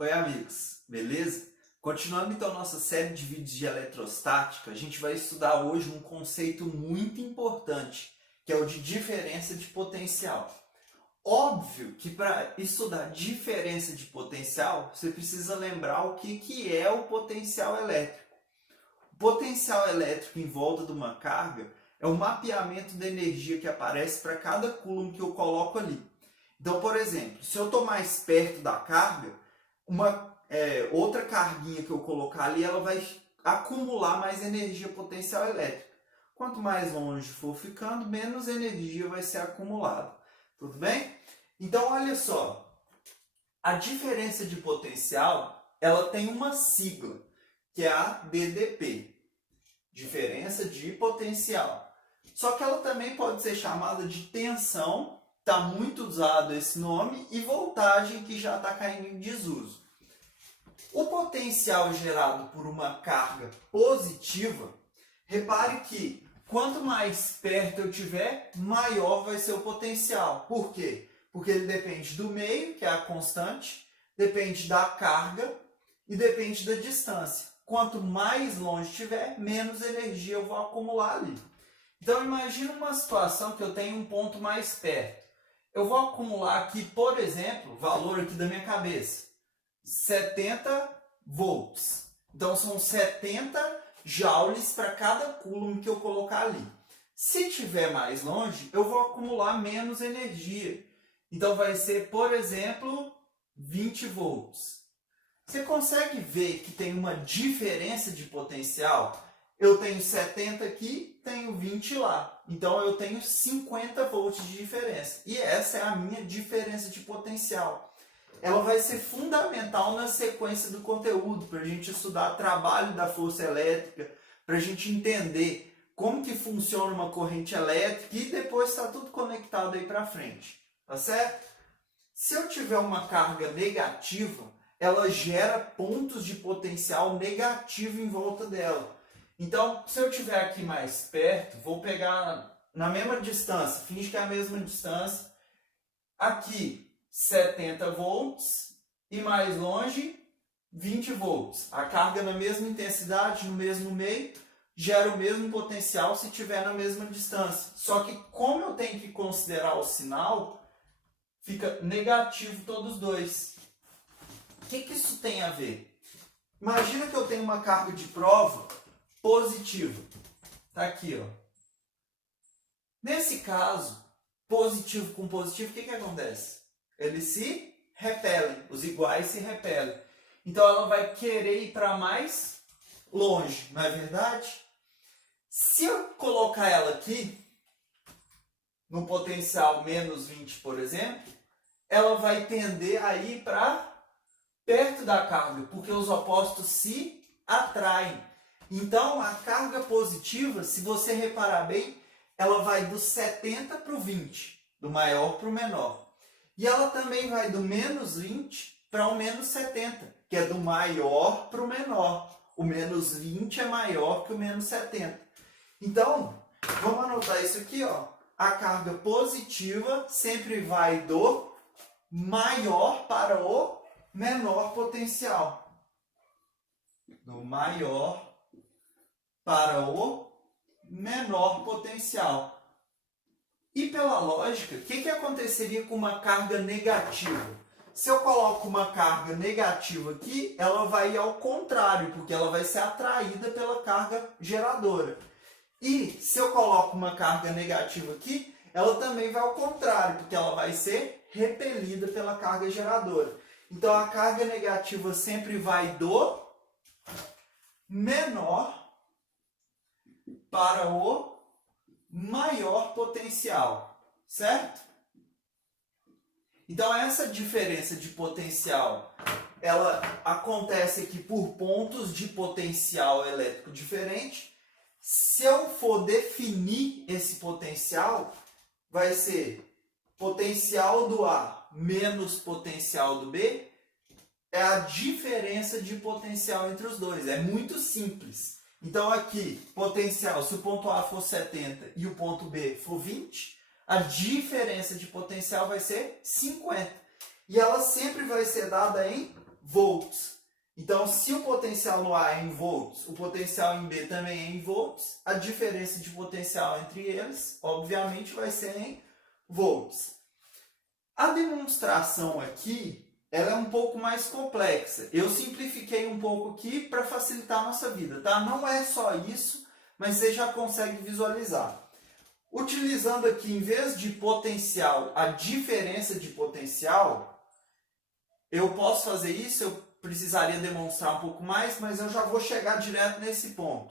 Oi, amigos, beleza? Continuando então nossa série de vídeos de eletrostática, a gente vai estudar hoje um conceito muito importante, que é o de diferença de potencial. Óbvio que para estudar diferença de potencial, você precisa lembrar o que é o potencial elétrico. O potencial elétrico em volta de uma carga é o mapeamento da energia que aparece para cada coulomb que eu coloco ali. Então, por exemplo, se eu estou mais perto da carga, outra carguinha que eu colocar ali, ela vai acumular mais energia potencial elétrica. Quanto mais longe for ficando, menos energia vai ser acumulada. Tudo bem? Então, olha só. A diferença de potencial, ela tem uma sigla, que é a DDP. Diferença de potencial. Só que ela também pode ser chamada de tensão, está muito usado esse nome, e voltagem, que já está caindo em desuso. O potencial gerado por uma carga positiva, repare que quanto mais perto eu tiver, maior vai ser o potencial. Por quê? Porque ele depende do meio, que é a constante, depende da carga e depende da distância. Quanto mais longe estiver, menos energia eu vou acumular ali. Então imagina uma situação que eu tenho um ponto mais perto. Eu vou acumular aqui, por exemplo, valor aqui da minha cabeça, 70 volts. Então são 70 joules para cada coulomb que eu colocar ali. Se estiver mais longe, eu vou acumular menos energia. Então vai ser, por exemplo, 20 volts. Você consegue ver que tem uma diferença de potencial? Eu tenho 70 aqui, tenho 20 lá. Então eu tenho 50 volts de diferença. E essa é a minha diferença de potencial. Ela vai ser fundamental na sequência do conteúdo, para a gente estudar trabalho da força elétrica, para a gente entender como que funciona uma corrente elétrica e depois está tudo conectado aí para frente. Tá certo? Se eu tiver uma carga negativa, ela gera pontos de potencial negativo em volta dela. Então, se eu estiver aqui mais perto, vou pegar na mesma distância, finge que é a mesma distância. Aqui, 70 volts e mais longe, 20 volts. A carga na mesma intensidade, no mesmo meio, gera o mesmo potencial se estiver na mesma distância. Só que como eu tenho que considerar o sinal, fica negativo todos dois. O que isso tem a ver? Imagina que eu tenho uma carga de prova positiva. Está aqui, ó. Nesse caso, positivo com positivo, o que acontece? Eles se repelem, os iguais se repelem. Então ela vai querer ir para mais longe, não é verdade? Se eu colocar ela aqui, no potencial menos 20, por exemplo, ela vai tender a ir para perto da carga, porque os opostos se atraem. Então, a carga positiva, se você reparar bem, ela vai do 70 para o 20, do maior para o menor. E ela também vai do menos 20 para o menos 70, que é do maior para o menor. O menos 20 é maior que o menos 70. Então, vamos anotar isso aqui, ó. A carga positiva sempre vai do maior para o menor potencial. Do maior para o menor potencial. E pela lógica, o que aconteceria com uma carga negativa? Se eu coloco uma carga negativa aqui, ela vai ir ao contrário, porque ela vai ser atraída pela carga geradora. E se eu coloco uma carga negativa aqui, ela também vai ao contrário, porque ela vai ser repelida pela carga geradora. Então a carga negativa sempre vai do menor para o maior potencial, certo? Então essa diferença de potencial, ela acontece aqui por pontos de potencial elétrico diferente. Se eu for definir esse potencial, vai ser potencial do A menos potencial do B, é a diferença de potencial entre os dois. É muito simples. Então aqui, potencial, se o ponto A for 70 e o ponto B for 20, a diferença de potencial vai ser 50. E ela sempre vai ser dada em volts. Então, se o potencial no A é em volts, o potencial em B também é em volts, a diferença de potencial entre eles, obviamente, vai ser em volts. A demonstração aqui, ela é um pouco mais complexa. Eu simplifiquei um pouco aqui para facilitar a nossa vida, tá? Não é só isso, mas você já consegue visualizar. Utilizando aqui, em vez de potencial, a diferença de potencial, eu posso fazer isso, eu precisaria demonstrar um pouco mais, mas eu já vou chegar direto nesse ponto.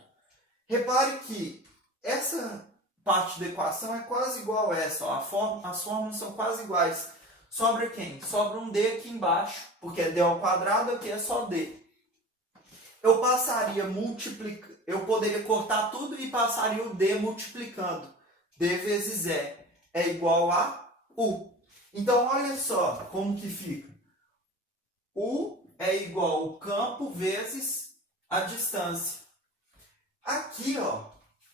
Repare que essa parte da equação é quase igual a essa, ó. As fórmulas são quase iguais. Sobra quem? Sobra um D aqui embaixo, porque é D ao quadrado, aqui é só D. Eu passaria multiplicando, eu poderia cortar tudo e passaria o D multiplicando. D vezes E é igual a U. Então, olha só como que fica. U é igual ao campo vezes a distância. Aqui, ó,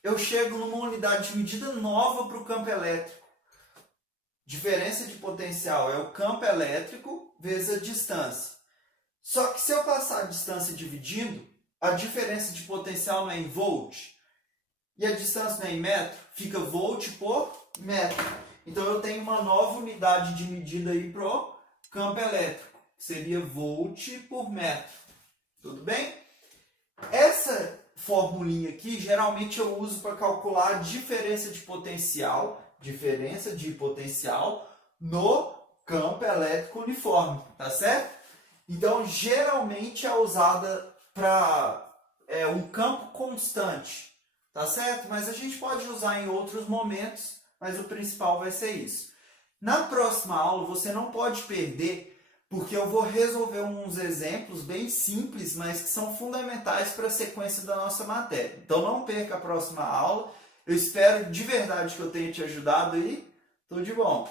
eu chego numa unidade de medida nova para o campo elétrico. Diferença de potencial é o campo elétrico vezes a distância. Só que se eu passar a distância dividindo, a diferença de potencial não é em volt e a distância não é em metro, fica volt por metro. Então eu tenho uma nova unidade de medida aí para o campo elétrico, que seria volt por metro. Tudo bem? Essa formulinha aqui, geralmente eu uso para calcular a diferença de potencial no campo elétrico uniforme, tá certo? Então, geralmente é usada para um campo constante, tá certo? Mas a gente pode usar em outros momentos, mas o principal vai ser isso. Na próxima aula, você não pode perder, porque eu vou resolver uns exemplos bem simples, mas que são fundamentais para a sequência da nossa matéria. Então, não perca a próxima aula. Eu espero de verdade que eu tenha te ajudado e tudo de bom!